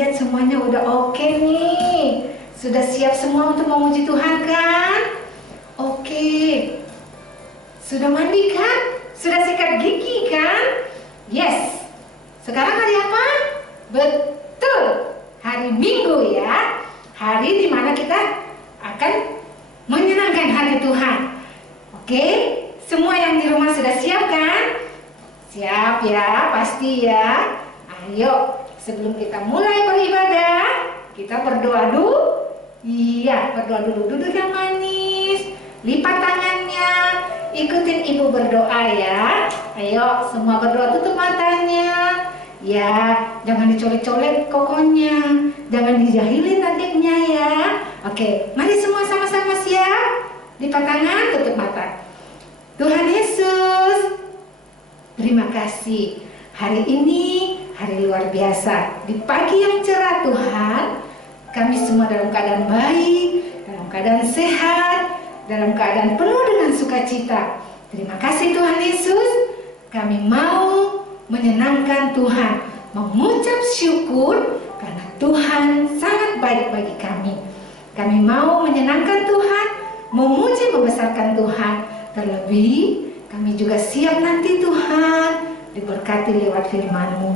lihat semuanya udah oke nih. Sudah siap semua untuk memuji Tuhan kan? Oke. Sudah mandi kan? Sudah sikat gigi kan? Yes. Sekarang hari apa? Betul. Hari Minggu ya. Hari dimana kita akan menyenangkan hari Tuhan. Oke? Semua yang di rumah sudah siap kan? Siap ya, pasti ya. Ayo, sebelum kita mulai beribadah, kita berdoa dulu. Iya, berdoa dulu. Duduk yang manis, lipat tangannya, ikutin ibu berdoa ya. Ayo, semua berdoa, tutup matanya. Ya, jangan dicolek-colek kokonya, jangan dijahilin adiknya ya. Oke, mari semua sama-sama siap. Lipat tangan, tutup mata. Tuhan Yesus, terima kasih. Hari ini hari luar biasa. Di pagi yang cerah Tuhan, kami semua dalam keadaan baik, dalam keadaan sehat, dalam keadaan penuh dengan sukacita. Terima kasih Tuhan Yesus. Kami mau menyenangkan Tuhan, mengucap syukur karena Tuhan sangat baik bagi kami. Kami mau menyenangkan Tuhan, memuji membesarkan Tuhan. Terlebih kami juga siap nanti Tuhan diberkati lewat firman-Mu,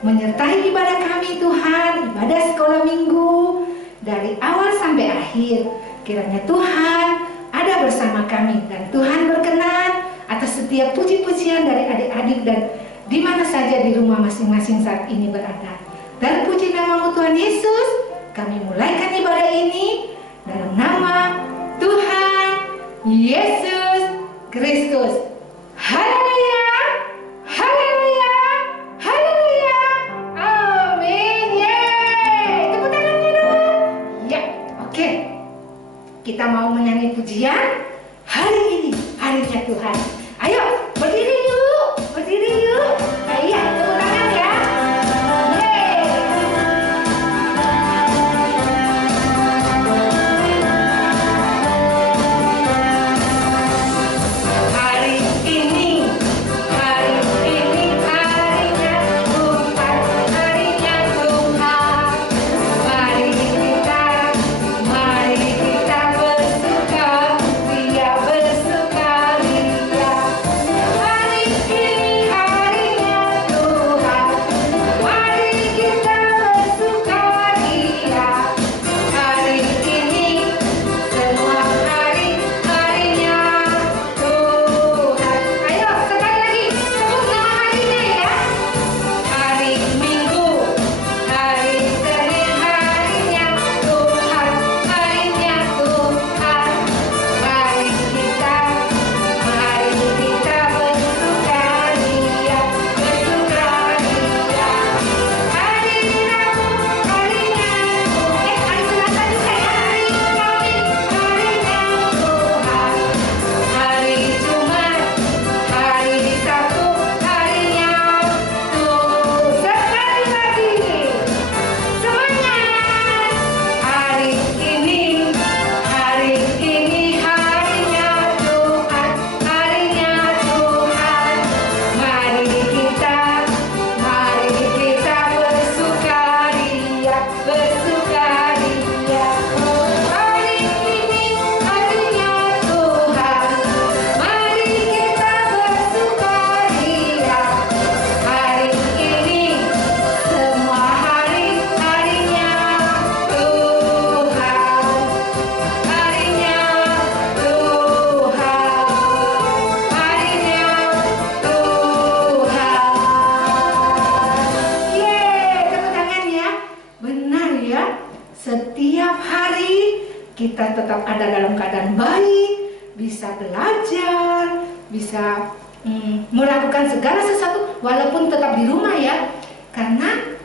menyertai ibadah kami Tuhan, ibadah sekolah minggu dari awal sampai akhir. Kiranya Tuhan ada bersama kami dan Tuhan berkenan atas setiap puji-pujian dari adik-adik dan di mana saja di rumah masing-masing saat ini berada. Terpuji nama-Mu Tuhan Yesus, kami mulaikan ibadah ini dalam nama Tuhan Yesus Kristus. Haleluya. Haleluya, haleluya, amin, yeay. Tepuk tangannya dong. Ya, oke. Kita mau menyanyi pujian hari ini, harinya Tuhan. Ayo, berdiri yuk, berdiri yuk. Iya, tepuk tangan ya. Yeay. Hari ini kita tetap ada dalam keadaan baik, bisa belajar, bisa melakukan segala sesuatu walaupun tetap di rumah ya. Karena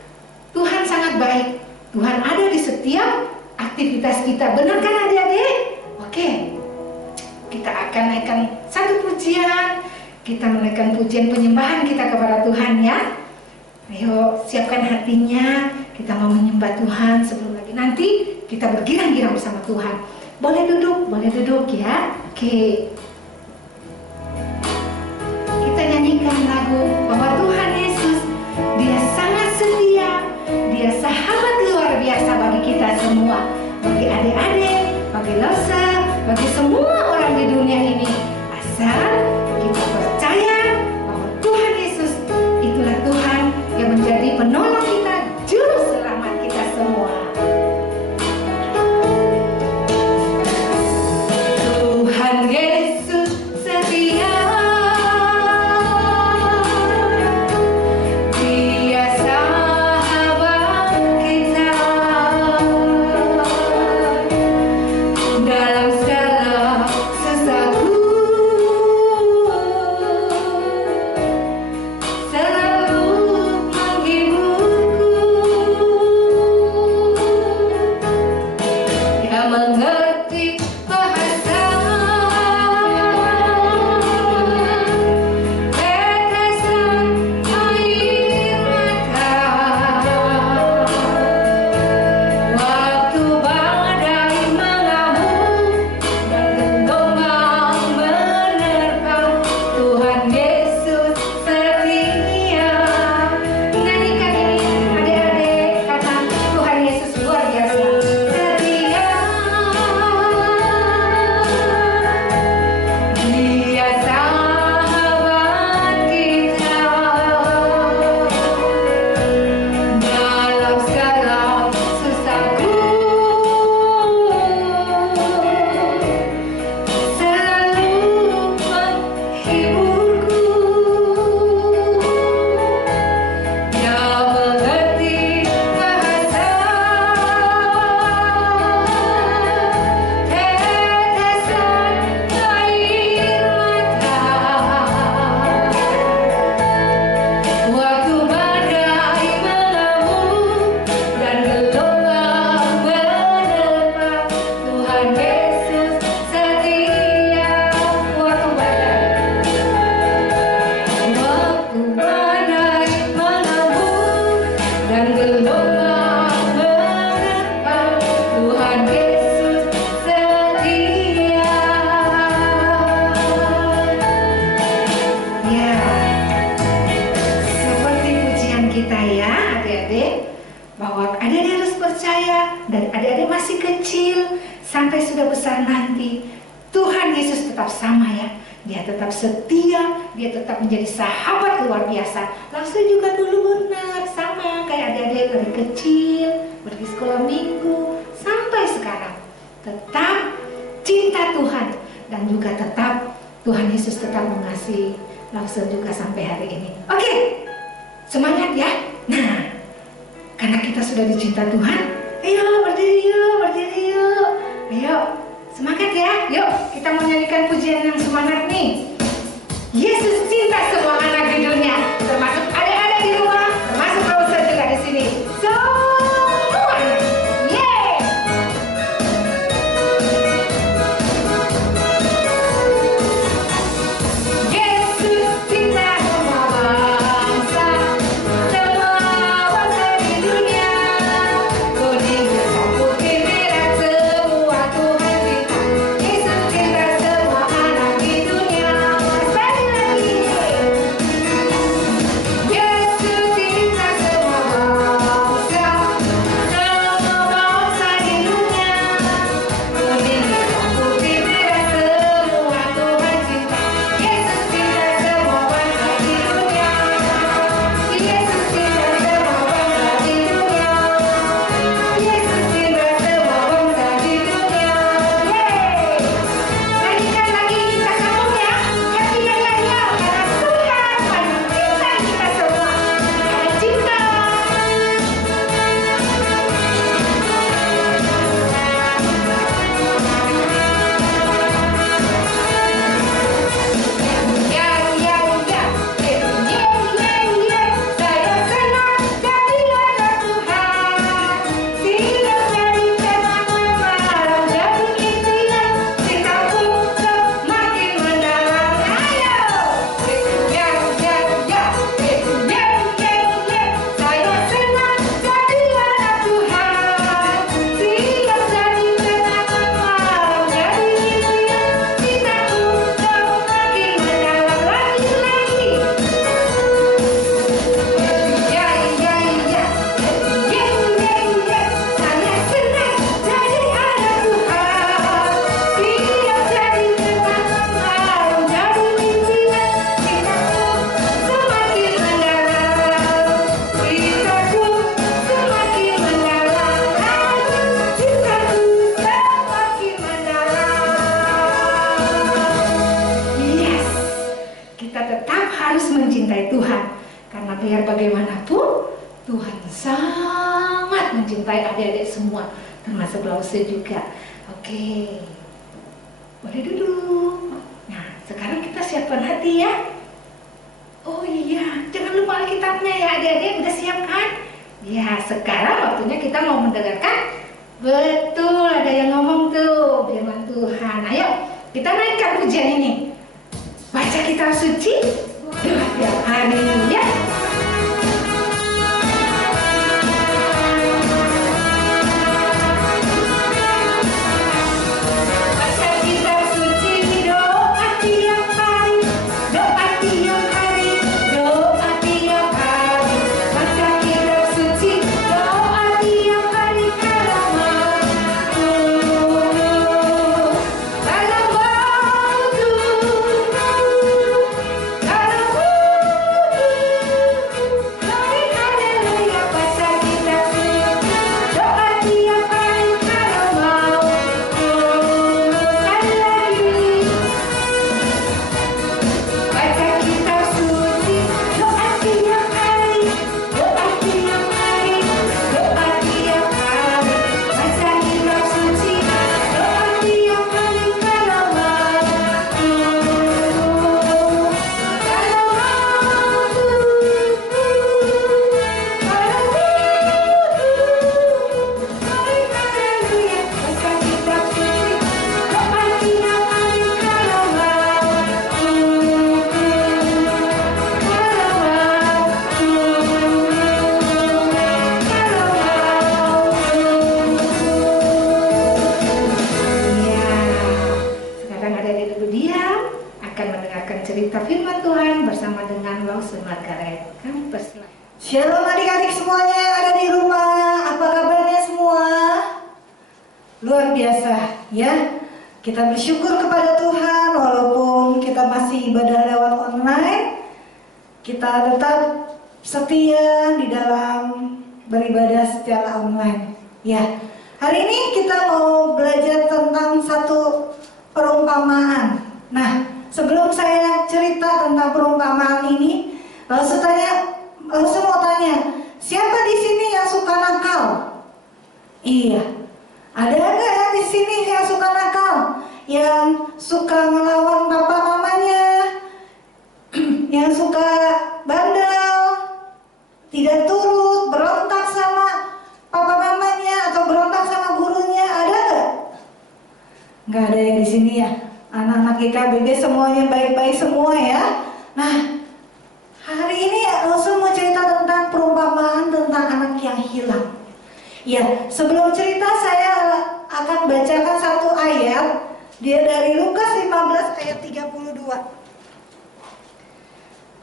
Tuhan sangat baik. Tuhan ada di setiap aktivitas kita. Benar kan adik-adik? Oke. Kita akan naikkan satu pujian. Kita menaikkan pujian penyembahan kita kepada Tuhan ya. Ayo siapkan hatinya. Kita mau menyembah Tuhan sebelum lagi nanti kita bergirang-girang bersama Tuhan. Boleh duduk ya. Oke. Kita nyanyikan lagu bahwa Tuhan Yesus, Dia sangat setia, Dia sahabat kita semua. Bagi adik-adik, bagi Losa, bagi semua orang di dunia ini. Asal kita percaya bahwa Tuhan Yesus itulah Tuhan yang menjadi penolong kita, juru selamat kita semua. Tuhan Yesus setia. Bahwa adik-adik harus percaya, dan adik-adik masih kecil sampai sudah besar nanti, Tuhan Yesus tetap sama ya. Dia tetap setia, dia tetap menjadi sahabat luar biasa. Langsung juga dulu benar, sama kayak adik-adik dari kecil, pergi sekolah minggu, sampai sekarang. Tetap cinta Tuhan, dan juga tetap Tuhan Yesus tetap mengasihi. Langsung juga sampai hari ini. Oke, semangat ya. Nah, karena kita sudah dicinta Tuhan, ayo berdiri yuk, berdiri yuk. Ayo, semangat ya. Yuk, kita mau nyanyikan pujian yang semangat nih. Yesus cinta semua anak di dunia, termasuk adik-adik di rumah, termasuk Rosa juga di sini. Semuanya, yeay! Yesus cinta semua bangsa, semua bangsa di dunia. Kuning, hitam, putih, merah, semua Tuhan cinta. Yesus cinta semua anak di dunia. Sekali lagi. biar bagaimanapun Tuhan sangat mencintai adik-adik semua, termasuk Lause juga. Oke, boleh duduk. Nah, sekarang kita siapkan hati ya. Oh iya, jangan lupa Alkitabnya ya adik-adik, udah siap kan? Ya, sekarang waktunya kita mau mendengarkan. Betul, ada yang ngomong tuh, firman Tuhan. Ayo, kita naikkan pujian ini. Baca kitab suci doa tiap hari ya. Baca kitab suci, doa tiap hari, doa tiap hari, doa tiap hari. Baca kitab suci, doa tiap hari kalau mau, kalau cerita firman Tuhan bersama dengan Lause Margaret. Kami persilakan. Shalom adik-adik semuanya yang ada di rumah. Apa kabarnya semua? Luar biasa ya. Kita bersyukur kepada Tuhan walaupun kita masih ibadah lewat online. Kita tetap setia di dalam beribadah secara online. Ya. Hari ini kita mau belajar tentang satu perumpamaan. Nah, sebelum saya cerita tentang perumpamaan ini, saya mau tanya, siapa di sini yang suka nakal? Iya, ada nggak yang di sini yang suka nakal? Yang suka ngelawan papa mamanya, yang suka bandel, tidak turut, berontak sama papa mamanya atau berontak sama gurunya, ada nggak? Nggak ada yang di sini ya. Anak-anak GKBB semuanya baik-baik semua ya. Nah, hari ini Lause mau cerita tentang perumpamaan tentang anak yang hilang. Ya, sebelum cerita saya akan bacakan satu ayat. Dia dari Lukas 15 ayat 32.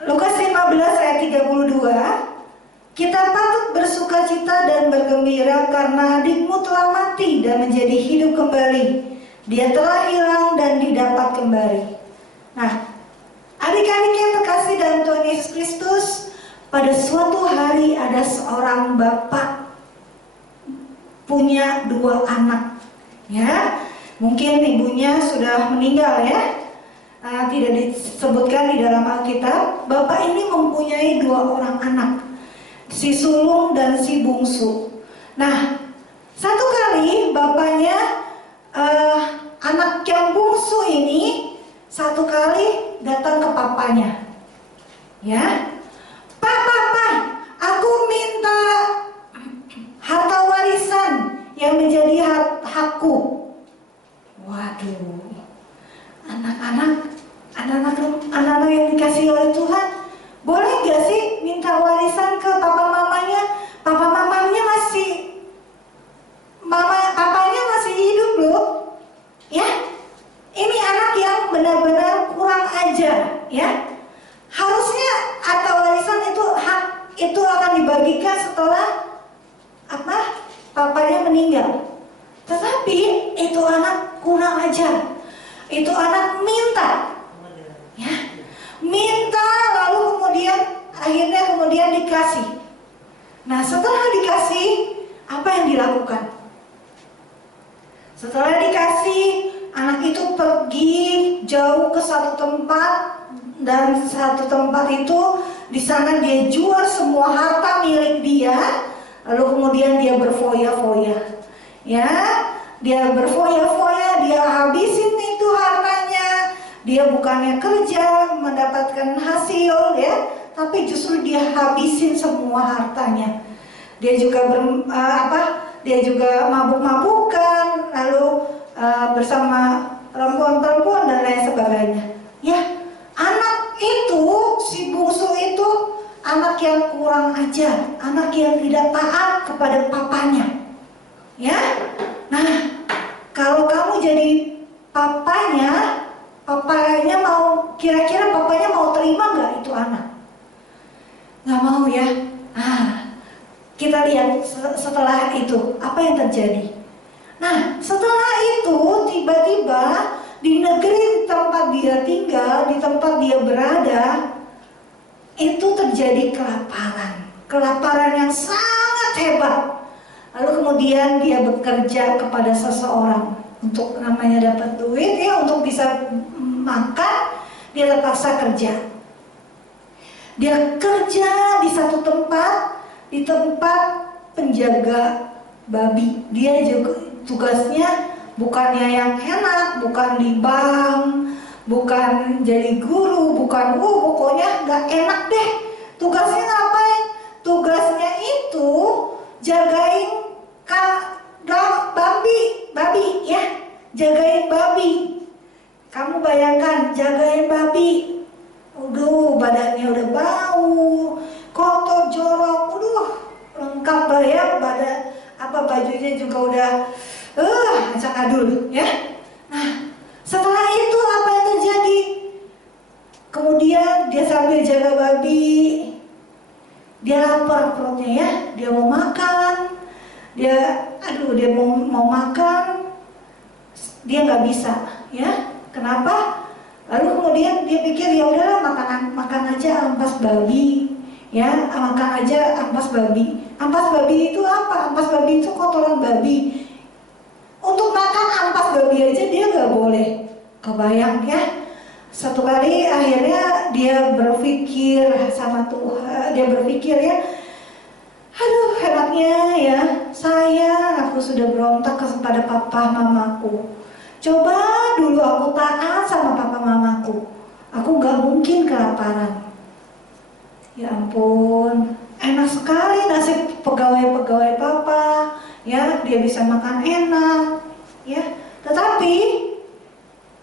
Lukas 15 ayat 32. Kita patut bersukacita dan bergembira karena adikmu telah mati dan menjadi hidup kembali. Dia telah hilang dan didapat kembali. Nah, adik-adik yang terkasih dalam Tuhan Yesus Kristus, pada suatu hari ada seorang bapak punya dua anak. Ya, mungkin ibunya sudah meninggal ya. Tidak disebutkan di dalam Alkitab. Bapak ini mempunyai dua orang anak, si sulung dan si bungsu. Nah, satu kali bapaknya anak yang bungsu ini satu kali datang ke papanya, ya, Pak, aku minta harta warisan yang menjadi hakku. Waduh, anak-anak yang dikasih oleh Tuhan, boleh gak sih minta warisan ke papa mamanya? Papa mamanya papanya masih hidup loh. Ya, ini anak yang benar-benar kurang ajar, ya. Harusnya harta warisan itu akan dibagikan setelah papanya meninggal. Tetapi itu anak kurang ajar. Itu anak minta, ya, minta lalu kemudian dikasih. Nah, setelah dikasih, apa yang dilakukan? Setelah dikasih, anak itu pergi jauh ke satu tempat, dan satu tempat itu Di sana dia jual semua harta milik dia, lalu kemudian dia berfoya-foya. Ya, dia berfoya-foya, dia habisin itu hartanya. Dia bukannya kerja mendapatkan hasil ya, tapi justru dia habisin semua hartanya. Dia juga dia juga mabuk-mabukan, lalu bersama perempuan-perempuan dan lain sebagainya. Ya, anak itu, si bungsu itu anak yang kurang ajar, anak yang tidak taat kepada papanya. Ya, nah kalau kamu jadi papanya kira-kira papanya mau terima nggak itu anak? Nggak mau ya. Nah, kita lihat setelah itu apa yang terjadi. Nah, setelah itu tiba-tiba di negeri tempat dia tinggal, di tempat dia berada, itu terjadi kelaparan yang sangat hebat. Lalu kemudian dia bekerja kepada seseorang untuk namanya dapat duit ya, untuk bisa makan, dia terpaksa kerja. Dia kerja di satu tempat, di tempat penjaga babi. Dia juga tugasnya bukannya yang enak, bukan di bank, bukan jadi guru, bukan pokoknya nggak enak deh. Tugasnya ngapain? Tugasnya itu jagain babi ya, jagain babi. Kamu bayangkan jagain babi, badannya udah bau, kotor, jorok, lengkap lah ya, bajunya juga udah acak adul ya. Nah, setelah itu apa yang terjadi? Kemudian dia sambil jaga babi, dia lapar perutnya ya, dia mau makan, dia mau makan, dia nggak bisa ya. Kenapa? Lalu kemudian dia pikir ya udahlah makan aja ampas babi ya, makan aja ampas babi. Ampas babi itu apa? Ampas babi itu kotoran babi. Untuk makan ampas babi aja dia nggak boleh. Kebayang ya? Satu kali akhirnya dia berpikir sama Tuhan, dia berpikir ya, aduh enaknya ya, aku sudah berontak kepada papa mamaku. Coba dulu aku taat sama papa mamaku, aku gak mungkin kelaparan. Ya ampun, enak sekali nasib pegawai-pegawai papa, ya dia bisa makan enak, ya. Tetapi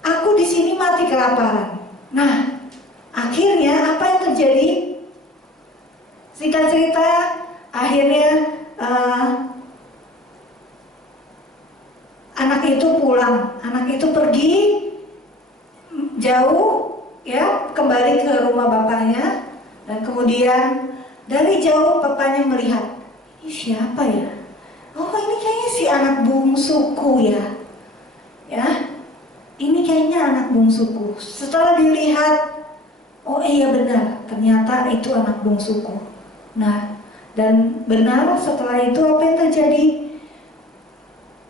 aku di sini mati kelaparan. Nah, akhirnya apa yang terjadi? Singkat cerita, akhirnya anak itu pulang, anak itu pergi jauh ya, kembali ke rumah bapaknya, dan kemudian dari jauh bapaknya melihat, ini siapa ya? Oh, ini kayaknya si anak bungsuku ya. Ya, ini kayaknya anak bungsuku. Setelah dilihat, oh iya benar, ternyata itu anak bungsuku. Nah, dan benar setelah itu apa yang terjadi?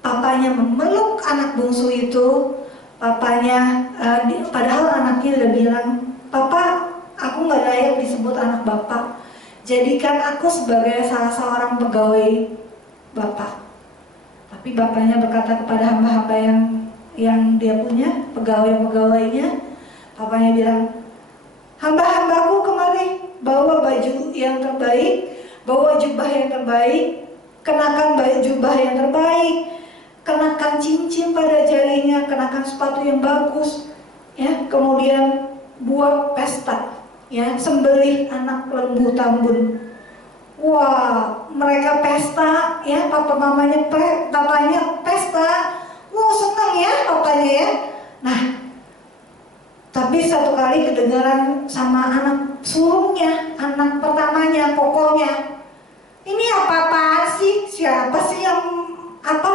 Papanya memeluk anak bungsu itu. Papanya, padahal anaknya udah bilang, Papa, aku gak layak disebut anak Bapak. Jadikan aku sebagai salah seorang pegawai Bapak. Tapi bapaknya berkata kepada hamba-hamba yang dia punya, pegawai-pegawainya, papanya bilang, hamba-hambaku kemari, bawa baju yang terbaik, bawa jubah yang terbaik, kenakan jubah yang terbaik, kenakan cincin pada jarinya, kenakan sepatu yang bagus, ya, kemudian buat pesta, ya, sembelih anak lembu tambun. Wah, mereka pesta, ya, papanya pesta. Wow, senang ya papanya ya. Nah, tapi satu kali kedengaran sama anak sulungnya, anak pertamanya, kokonya. Ini apa-apaan sih? Siapa sih yang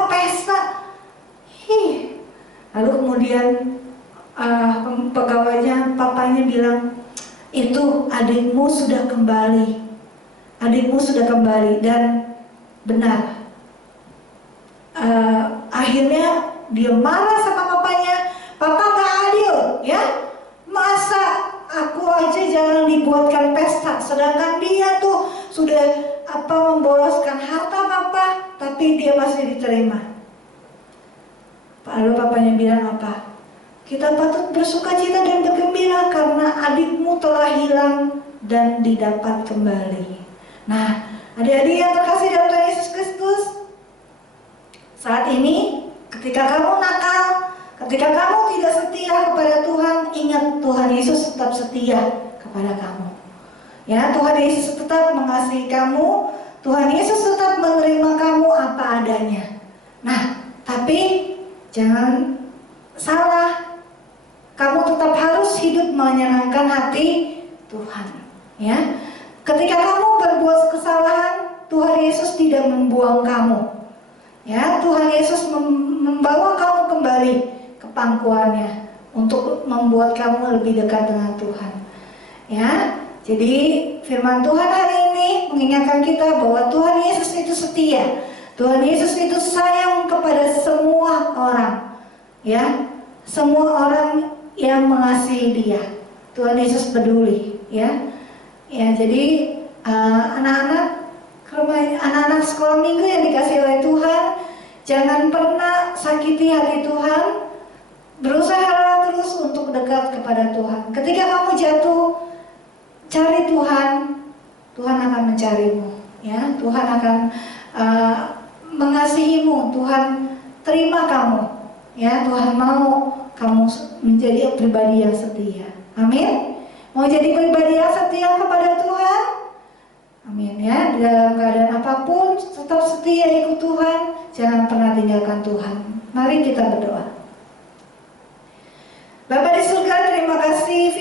pesta? Lalu kemudian pegawainya, papanya bilang, itu adikmu sudah kembali. Adikmu sudah kembali. Dan benar. Akhirnya dia marah sama papanya. Papa gak adil ya. Masa aku aja jangan dibuatkan pesta, sedangkan dia tuh sudah memboroskan harta papa, tapi dia masih diterima. Lalu papanya bilang apa? Kita patut bersukacita dan bergembira karena adikmu telah hilang dan didapat kembali. Nah, adik-adik yang terkasih dalam Tuhan Yesus Kristus, saat ini ketika kamu nakal, ketika kamu tidak setia kepada Tuhan, ingat Tuhan Yesus tetap setia kepada kamu. Ya, Tuhan Yesus tetap mengasihi kamu, Tuhan Yesus tetap menerima kamu apa adanya. Nah, tapi jangan salah, kamu tetap harus hidup menyenangkan hati Tuhan. Ya, ketika kamu berbuat kesalahan, Tuhan Yesus tidak membuang kamu. Ya, Tuhan Yesus membawa kamu kembali ke pangkuannya untuk membuat kamu lebih dekat dengan Tuhan. Ya, jadi firman Tuhan hari ini mengingatkan kita bahwa Tuhan Yesus itu setia. Tuhan Yesus itu sayang kepada semua orang. Ya, semua orang yang mengasihi Dia. Tuhan Yesus peduli. Ya, jadi anak-anak sekolah minggu yang dikasih oleh Tuhan, jangan pernah sakiti hati Tuhan. Berusaha terus untuk dekat kepada Tuhan. Ketika kamu jatuh, cari Tuhan, Tuhan akan mencarimu. Ya, Tuhan akan mengasihimu. Tuhan terima kamu. Ya, Tuhan mau kamu menjadi pribadi yang setia. Amin. Mau jadi pribadi yang setia kepada Tuhan? Amin ya. Dalam keadaan apapun tetap setia ikut Tuhan. Jangan pernah tinggalkan Tuhan. Mari kita berdoa. Bapa di surga, terima kasih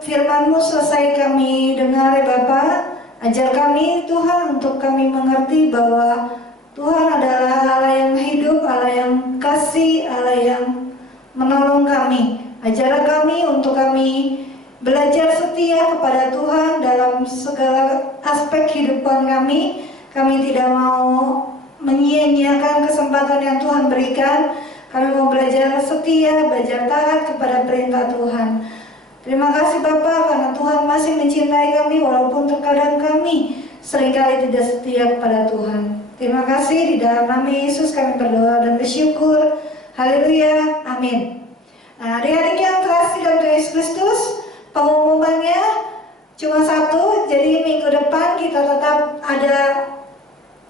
firman-Mu selesai kami dengar ya Bapa. Ajar kami Tuhan untuk kami mengerti bahwa Tuhan adalah Allah yang hidup, Allah yang kasih, Allah yang menolong kami. Ajar kami untuk kami belajar setia kepada Tuhan dalam segala aspek kehidupan kami. Kami tidak mau menyia-nyiakan kesempatan yang Tuhan berikan. Kami mau belajar setia, belajar taat kepada perintah Tuhan. Terima kasih Bapa karena Tuhan masih mencintai kami walaupun terkadang kami seringkali tidak setia kepada Tuhan. Terima kasih, di dalam nama Yesus kami berdoa dan bersyukur. Haleluya, amin. Nah, adik-adik yang terkasih dalam Tuhan Yesus Kristus, pengumumannya cuma satu. Jadi minggu depan kita tetap ada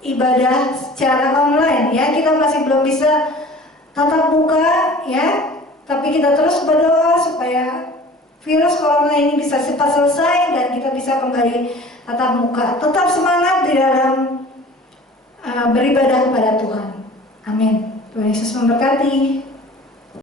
ibadah secara online ya. Kita masih belum bisa tatap muka ya, tapi kita terus berdoa supaya virus corona ini bisa cepat selesai dan kita bisa kembali tatap muka. Tetap semangat di dalam beribadah kepada Tuhan. Amin. Tuhan Yesus memberkati.